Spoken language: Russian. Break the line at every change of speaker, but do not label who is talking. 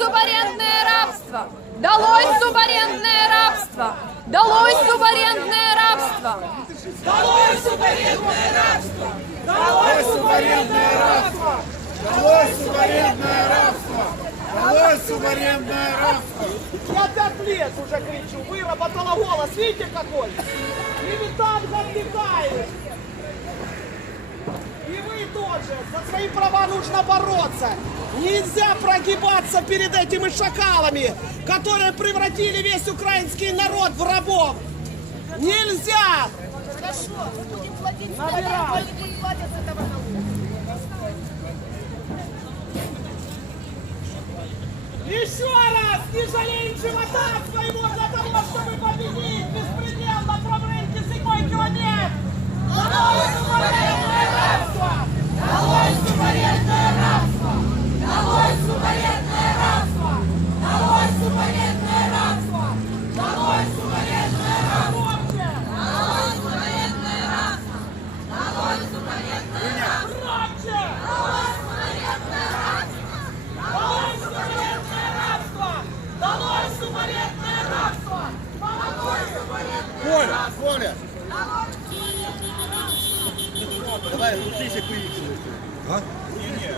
субарендное рабство! Далось субарендное рабство!
Далось субарендное рабство!
Далось субарендное рабство! Далось субарендное рабство! Далось субарендное рабство! Далось субарендное рабство!
Я так лет уже кричу, выработала голос, видите какой? За свои права нужно бороться. Нельзя прогибаться перед этими шакалами, которые превратили весь украинский народ в рабов. Нельзя!
Хорошо, будем платить налог, они будут платить с этого налога.
Еще раз! Не жалеем живота своего для того, чтобы
Коля, Коля! Давай, лучше поїхали. А? Ні, ні.